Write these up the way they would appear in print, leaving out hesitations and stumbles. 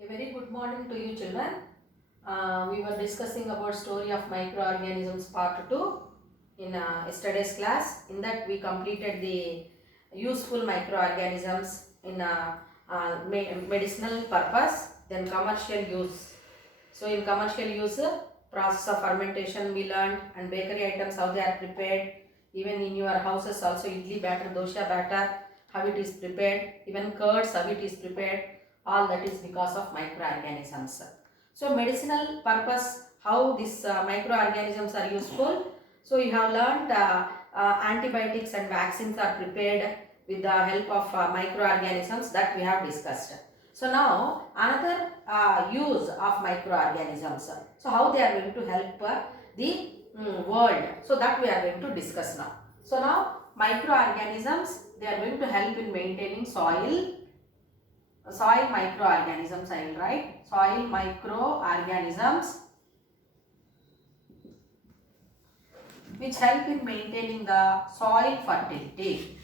A very good morning to you children. We were discussing about story of microorganisms part 2 in yesterday's class. In that we completed the useful microorganisms in medicinal purpose, then commercial use. So in commercial use, process of fermentation we learned, and bakery items how they are prepared. Even in your houses also idli batter, dosha batter, how it is prepared. Even curds how it is prepared. All that is because of microorganisms. So medicinal purpose, how these microorganisms are useful. So you have learned antibiotics and vaccines are prepared with the help of microorganisms that we have discussed. So now another use of microorganisms. So how they are going to help the world. So that we are going to discuss now. So now microorganisms, they are going to help in maintaining soil microorganisms. I will write soil microorganisms which help in maintaining the soil fertility.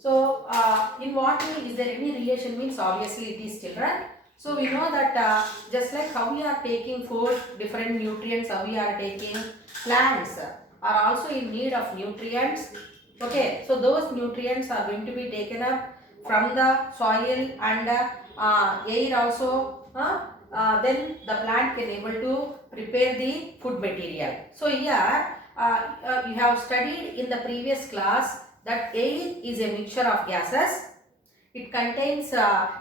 So in what way is there any relation? Means obviously it is children. So we know that just like how we are taking food, different nutrients, how we are taking, plants are also in need of nutrients. Okay, so those nutrients are going to be taken up from the soil and air also. Then the plant can able to prepare the food material. So here you have studied in the previous class that air is a mixture of gases. It contains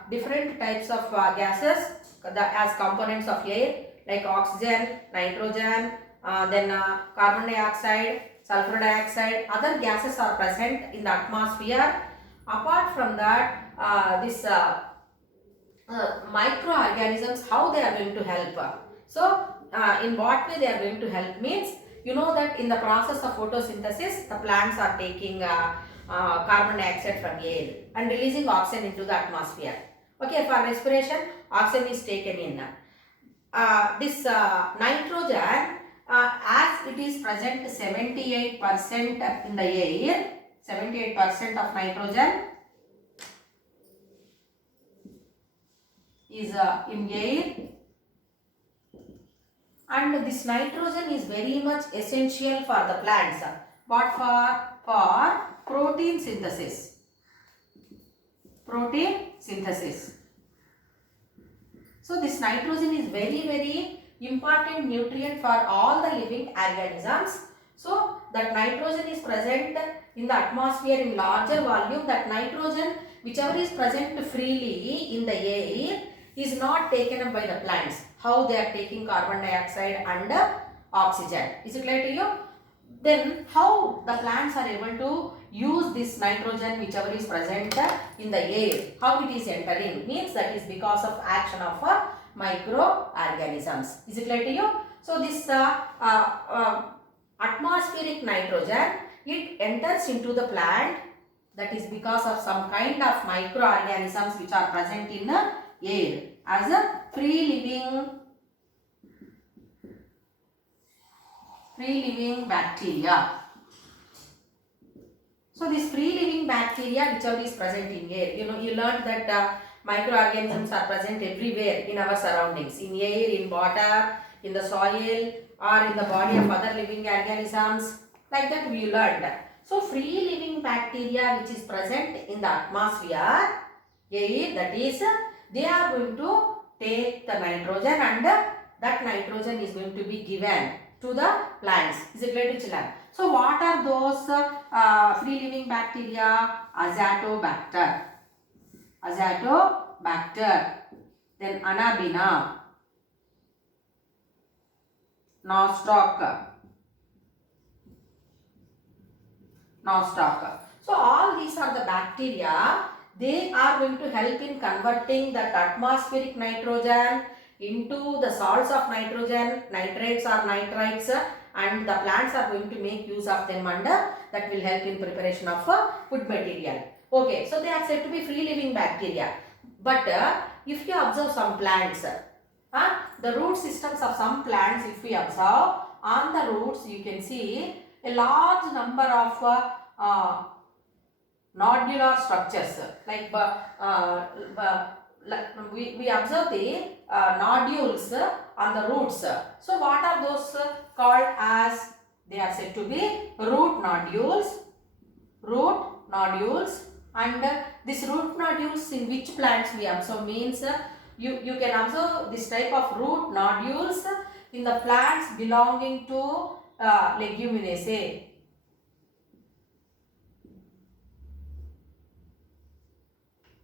different types of gases as components of air, like oxygen, nitrogen, then carbon dioxide, sulfur dioxide. Other gases are present in the atmosphere. Apart from that, this microorganisms, how they are going to help? So in what way they are going to help means, you know that in the process of photosynthesis, the plants are taking carbon dioxide from air and releasing oxygen into the atmosphere. Okay, for respiration, oxygen is taken in. This nitrogen, as it is present 78% in the air, 78% of nitrogen is in air, and this nitrogen is very much essential for the plants. What for? For protein synthesis. So this nitrogen is very important nutrient for all the living organisms. So that nitrogen is present in the atmosphere in larger volume. That nitrogen, whichever is present freely in the air, is not taken up by the plants. How they are taking carbon dioxide and oxygen. Is it clear to you? Then how the plants are able to use this nitrogen whichever is present in the air, how it is entering, means that is because of action of microorganisms. Is it clear to you? So this atmospheric nitrogen, it enters into the plant, that is because of some kind of microorganisms which are present in air as a free living bacteria. So this free living bacteria whichever is present in air, you learned that microorganisms are present everywhere in our surroundings, in air, in water, in the soil, or in the body of other living organisms. Like that we learned. So free living bacteria which is present in the atmosphere, air, that is, they are going to take the nitrogen, and that nitrogen is going to be given to the plants. Is it clear to children? So what are those free living bacteria? Azotobacter, then Anabaena, Nostoc. So all these are the bacteria. They are going to help in converting that atmospheric nitrogen into the salts of nitrogen, nitrates or nitrites, and the plants are going to make use of them, and that will help in preparation of food material. Okay, so they are said to be free living bacteria. But if you observe some plants, the root systems of some plants, if we observe, on the roots you can see a large number of nodular structures like we observe the nodules on the roots. So what are those called as? They are said to be root nodules. Root nodules. And this root nodules in which plants we observe means you can observe this type of root nodules in the plants belonging to Leguminaceae.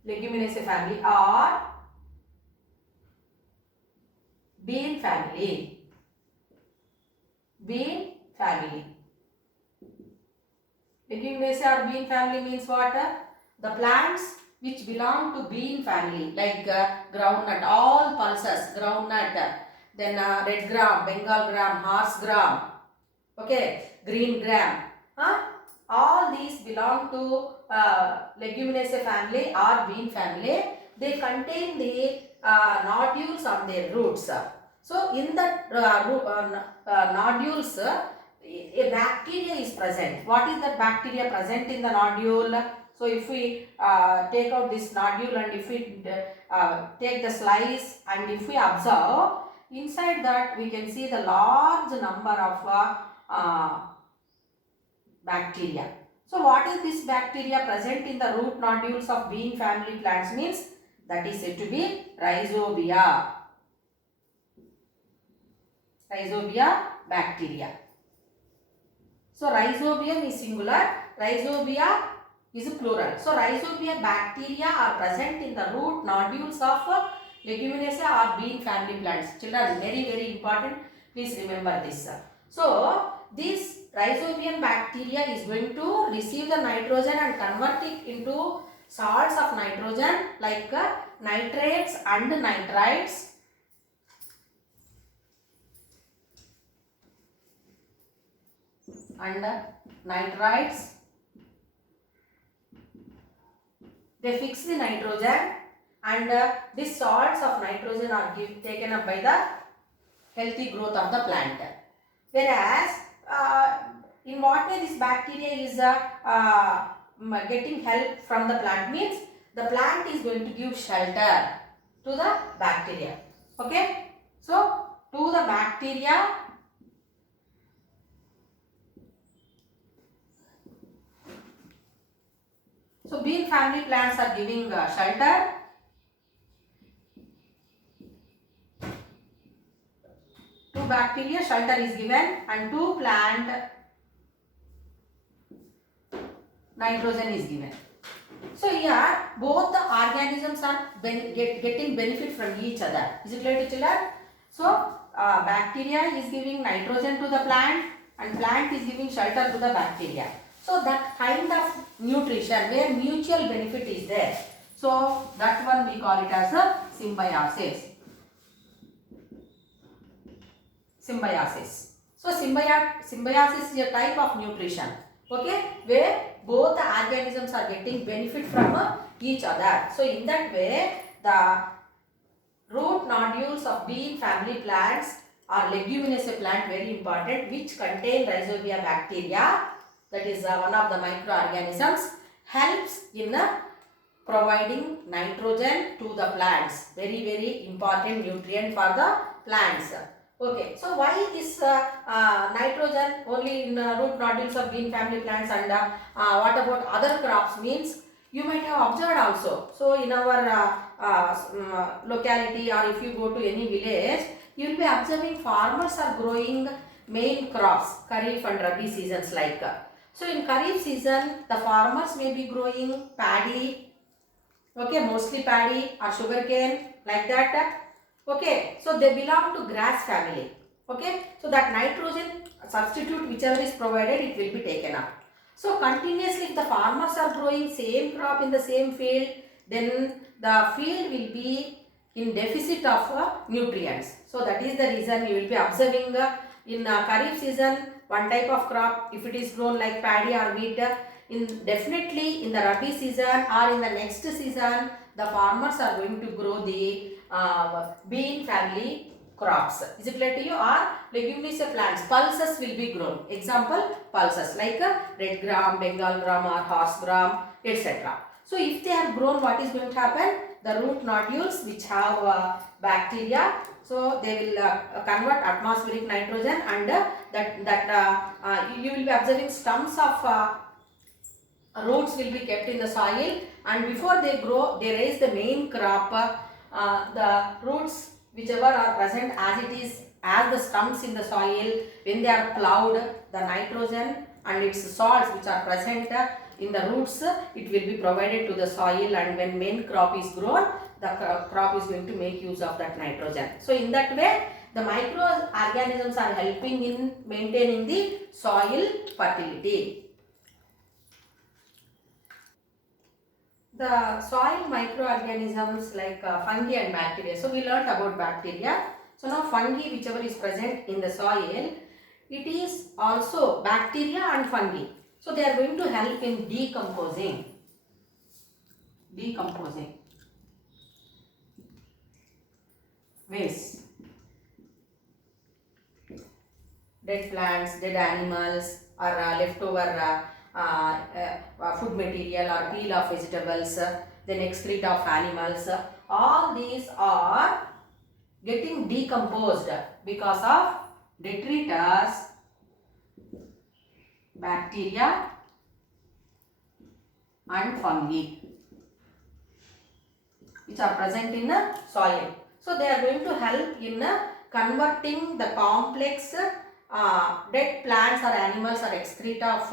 Leguminaceae family or bean family. Bean family. Leguminaceae or bean family means what? The plants which belong to bean family like groundnut, all pulses, groundnut, then red gram, Bengal gram, horse gram, okay, green gram. All these belong to Leguminaceae family or bean family. They contain the nodules on their roots. So in that nodules, a bacteria is present. What is that bacteria present in the nodule? So if we take out this nodule and if we take the slice and if we observe, inside that we can see the large number of bacteria. So what is this bacteria present in the root nodules of bean family plants means? That is said to be Rhizobia. Rhizobia bacteria. So Rhizobium is singular, Rhizobia is plural. So Rhizobia bacteria are present in the root nodules of Leguminaceae or bean family plants. Children, very important. Please remember this. So this Rhizobium bacteria is going to receive the nitrogen and convert it into salts of nitrogen like nitrates and nitrites. And nitrites. They fix the nitrogen and these salts of nitrogen are taken up by the healthy growth of the plant. Whereas in what way this bacteria is getting help from the plant means the plant is going to give shelter to the bacteria. Okay. So to the bacteria, so bean family plants are giving shelter. To bacteria shelter is given and to plant nitrogen is given. So here both the organisms are getting benefit from each other. Is it clear to children? So bacteria is giving nitrogen to the plant and plant is giving shelter to the bacteria. So that kind of nutrition where mutual benefit is there. So that one we call it as a symbiosis. Symbiosis. So symbiosis is a type of nutrition. Okay, where both the organisms are getting benefit from each other. So in that way, the root nodules of bean family plants or Leguminaceae plant very important, which contain Rhizobia bacteria, that is one of the microorganisms, helps in providing nitrogen to the plants. Very important nutrient for the plants. Okay, so why this nitrogen only in root nodules of bean family plants and what about other crops means? You might have observed also. So in our locality or if you go to any village, you will be observing farmers are growing main crops, Kharif and Rabi seasons like. So in Kharif season, the farmers may be growing paddy, okay, mostly paddy or sugarcane like that. Okay, so they belong to grass family. Okay, so that nitrogen substitute whichever is provided, it will be taken up. So continuously if the farmers are growing same crop in the same field, then the field will be in deficit of nutrients. So that is the reason you will be observing in Kharif season one type of crop, if it is grown like paddy or wheat, definitely in the Rabi season or in the next season, the farmers are going to grow the bean family crops. Is it clear to you? Or Leguminaceae plants, pulses will be grown. Example, pulses like red gram, Bengal gram or horse gram, etc. So if they are grown, what is going to happen? The root nodules which have bacteria, so they will convert atmospheric nitrogen, and you will be observing stumps of roots will be kept in the soil, and before they grow they raise the main crop. The roots whichever are present as it is as the stumps in the soil, when they are plowed, the nitrogen and its salts which are present in the roots, it will be provided to the soil, and when main crop is grown, the crop is going to make use of that nitrogen. So in that way the microorganisms are helping in maintaining the soil fertility. The soil microorganisms like fungi and bacteria. So we learnt about bacteria. So now fungi whichever is present in the soil, it is also bacteria and fungi. So they are going to help in decomposing waste, dead plants, dead animals, or leftover food material or peel of vegetables, then excrete of animals. All these are getting decomposed because of detritus, bacteria and fungi which are present in the soil. So they are going to help in converting the complex dead plants or animals or excreta of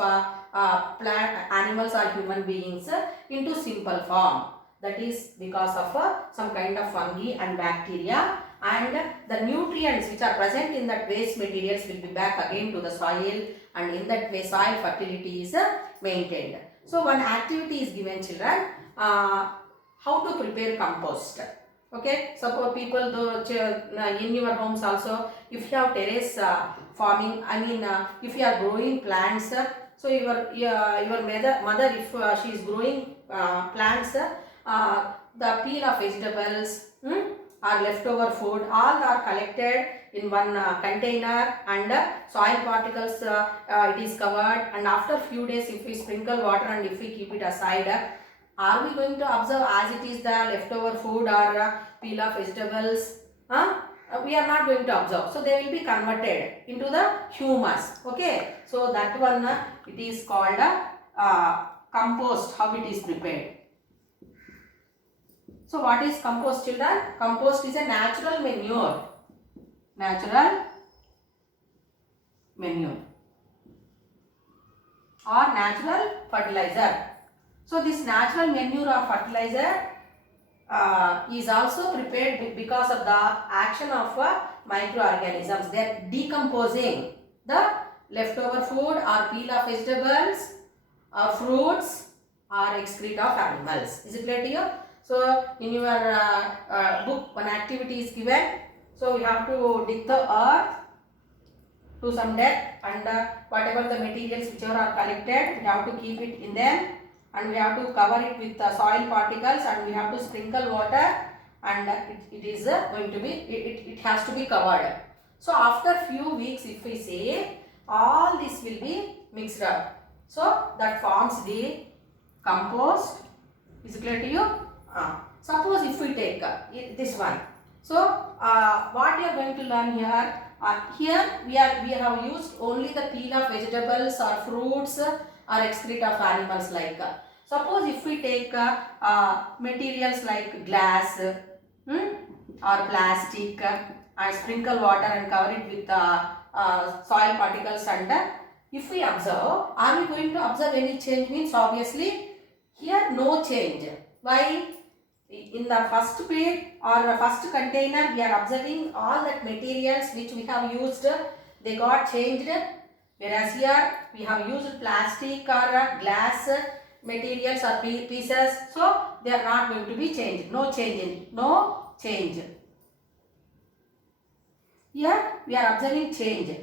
plant animals or human beings into simple form. That is because of some kind of fungi and bacteria, and the nutrients which are present in that waste materials will be back again to the soil, and in that way soil fertility is maintained. So one activity is given, children, how to prepare compost. Okay, suppose people in your homes also, if you have terrace farming, if you are growing plants, so your mother if she is growing plants, the peel of vegetables or leftover food, all are collected in one container, and soil particles it is covered, and after few days if we sprinkle water and if we keep it aside, are we going to observe as it is the leftover food or peel of vegetables? We are not going to observe. So they will be converted into the humus. Okay. So that one it is called compost. How it is prepared? So what is compost, children? Compost is a natural manure. Or natural fertilizer. So this natural manure or fertilizer is also prepared because of the action of microorganisms. They are decomposing the leftover food or peel of vegetables or fruits or excrete of animals. Is it clear to you? So in your book one activity is given. So we have to dig the earth to some depth, and whatever the materials which are collected, we have to keep it in them, and we have to cover it with soil particles, and we have to sprinkle water, and it is going to be, it has to be covered. So after few weeks if we say, all this will be mixed up. So that forms the compost. Is it clear to you? Suppose if we take this one. So what you are going to learn here, here we have used only the peel of vegetables or fruits or excrete of animals like. Suppose if we take materials like glass or plastic and sprinkle water and cover it with soil particles, and if we observe, are we going to observe any change? Means obviously here no change. Why? In the first bed or the first container we are observing all that materials which we have used, they got changed, whereas here we have used plastic or glass materials or pieces, so they are not going to be changed. No change. Here we are observing change.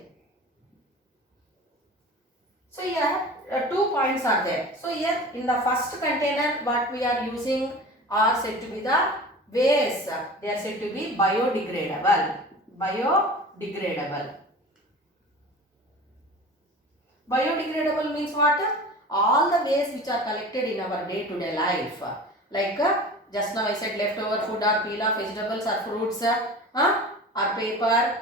So here 2 points are there. So here in the first container what we are using are said to be the waste. They are said to be biodegradable. Biodegradable means what? all the waste which are collected in our day-to-day life. Like just now I said leftover food or peel of vegetables or fruits or paper,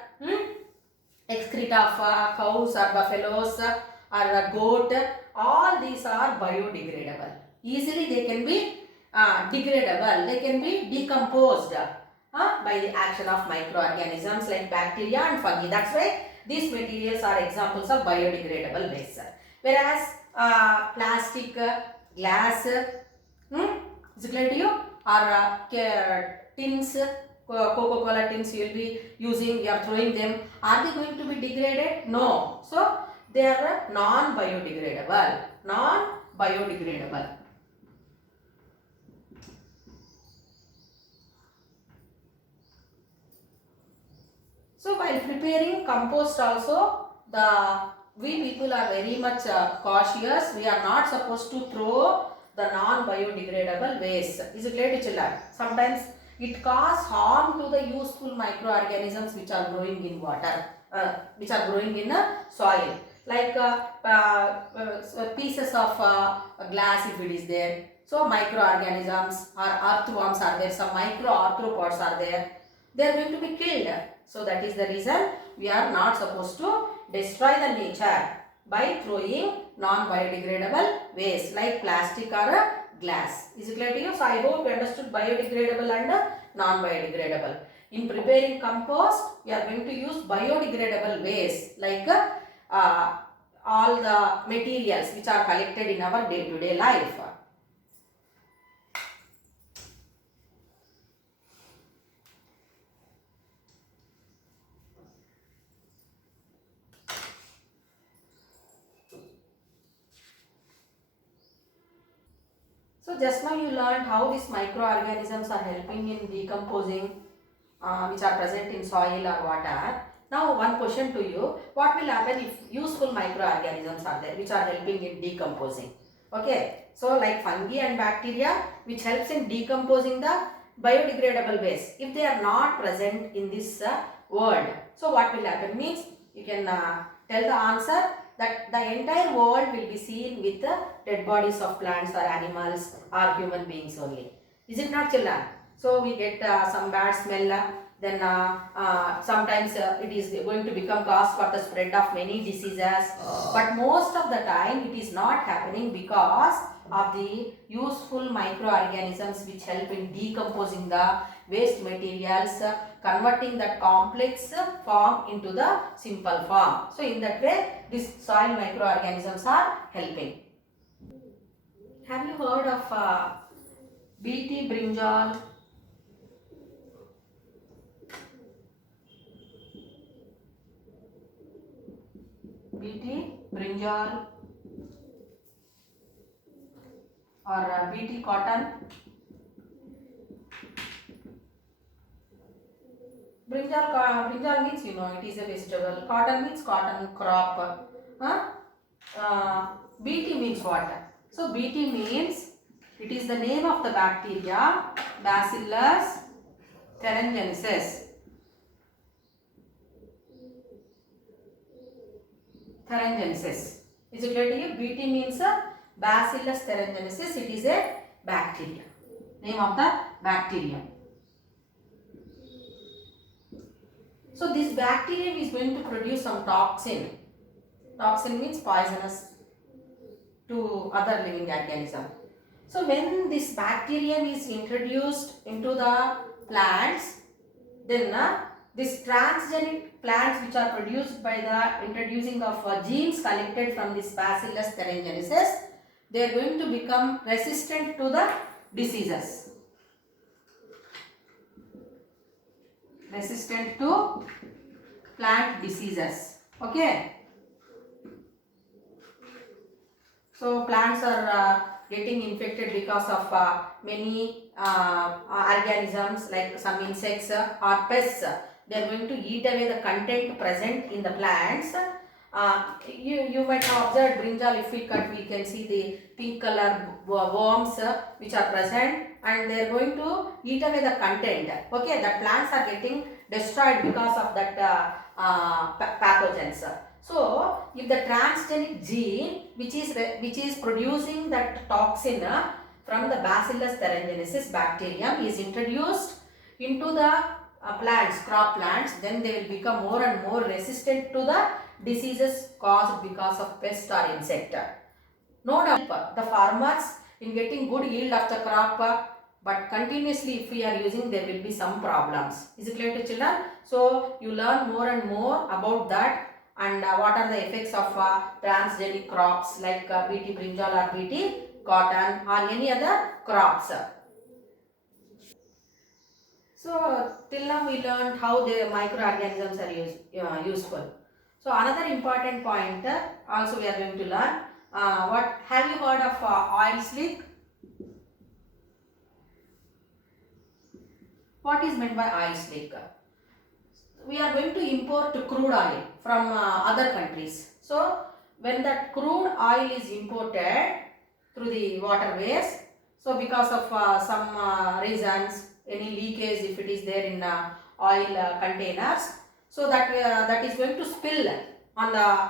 excreta of cows or buffaloes or a goat. All these are biodegradable. Easily they can be degradable. They can be decomposed by the action of microorganisms like bacteria and fungi. That's why these materials are examples of biodegradable waste. Whereas plastic, glass, is it clear to you? Or tins, Coca-Cola tins you will be using, you are throwing them. Are they going to be degraded? No. So they are non-biodegradable. Non-biodegradable. So while preparing compost also, we people are very much cautious. We are not supposed to throw the non-biodegradable waste. Is it clear to children? Sometimes it causes harm to the useful microorganisms which are growing in water, which are growing in soil. Like pieces of glass if it is there. So microorganisms or earthworms are there. Some microarthropods are there. They are going to be killed. So that is the reason we are not supposed to destroy the nature by throwing non-biodegradable waste like plastic or glass. Is it clear to you? So I hope you understood biodegradable and non-biodegradable. In preparing compost, we are going to use biodegradable waste like all the materials which are collected in our day-to-day life. So just now you learned how these microorganisms are helping in decomposing which are present in soil or water. Now one question to you, what will happen if useful microorganisms are there which are helping in decomposing? Okay, so like fungi and bacteria which helps in decomposing the biodegradable waste. If they are not present in this world, so what will happen means you can tell the answer that the entire world will be seen with the dead bodies of plants or animals or human beings only. Is it not, children? So we get some bad smell, then sometimes it is going to become cause for the spread of many diseases. But most of the time it is not happening because of the useful microorganisms which help in decomposing the waste materials, converting that complex form into the simple form. So in that way these soil microorganisms are helping. Have you heard of BT brinjal? BT brinjal or BT cotton? Brinjal means it is a vegetable. Cotton means cotton crop. BT means what? So BT means it is the name of the bacteria, Bacillus thuringiensis. Thuringiensis. Is it clear to you? BT means Bacillus thuringiensis. It is a bacteria. Name of the bacteria. So this bacterium is going to produce some toxin. Toxin means poisonous to other living organism. So when this bacterium is introduced into the plants, then this transgenic plants which are produced by the introducing of genes collected from this Bacillus thuringiensis, they are going to become resistant to the diseases. Resistant to plant diseases. Okay. So plants are getting infected because of many organisms like some insects or pests. They are going to eat away the content present in the plants. You might have observed brinjal, if we cut we can see the pink color worms which are present, and they are going to eat away the content. Okay, the plants are getting destroyed because of that pathogens. So if the transgenic gene which is producing that toxin from the Bacillus thuringiensis bacterium is introduced into the crop plants, then they will become more and more resistant to the diseases caused because of pest or insect. No doubt the farmers in getting good yield of the crop, but continuously if we are using, there will be some problems. Is it clear to children? So you learn more and more about that, and what are the effects of transgenic crops like BT brinjal or BT cotton or any other crops. So till now we learned how the microorganisms are useful. So another important point also we are going to learn. What have you heard of oil slick? What is meant by oil slick? We are going to import crude oil from other countries. So when that crude oil is imported through the waterways, so because of some reasons, any leakage if it is there in oil containers, so that is going to spill on the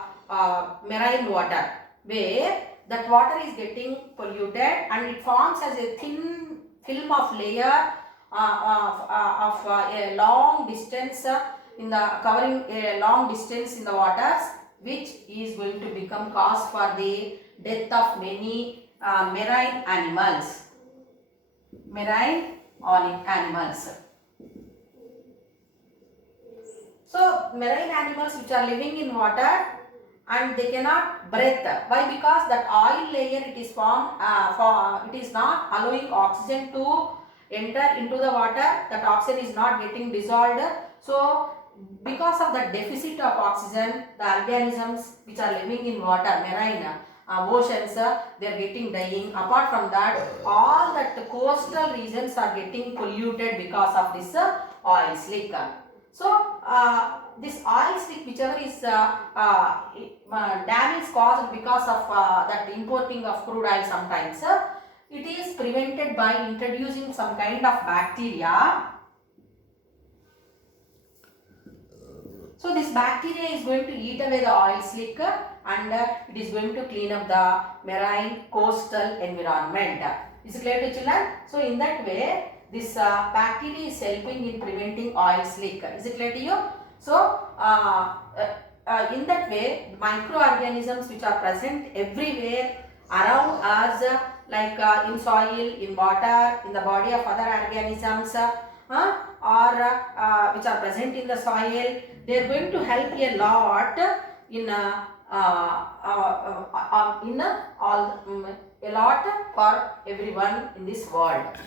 marine water, where that water is getting polluted and it forms as a thin film of layer of a long distance in the covering a long distance in the waters, which is going to become cause for the death of many marine animals. So marine animals which are living in water and they cannot breathe. Why? Because that oil layer it is formed it is not allowing oxygen to enter into the water. That oxygen is not getting dissolved. So because of the deficit of oxygen, the organisms which are living in water, marine oceans, they are getting dying. Apart from that, all that coastal regions are getting polluted because of this oil slick. So this oil slick, whichever is damage caused because of that importing of crude oil sometimes, it is prevented by introducing some kind of bacteria. So this bacteria is going to eat away the oil slick and it is going to clean up the marine coastal environment. Is it clear to children? So in that way, this bacteria is helping in preventing oil slick. Is it clear to you? So in that way, microorganisms which are present everywhere around us, like in soil, in water, in the body of other organisms, or which are present in the soil, they are going to help a lot in a lot for everyone in this world.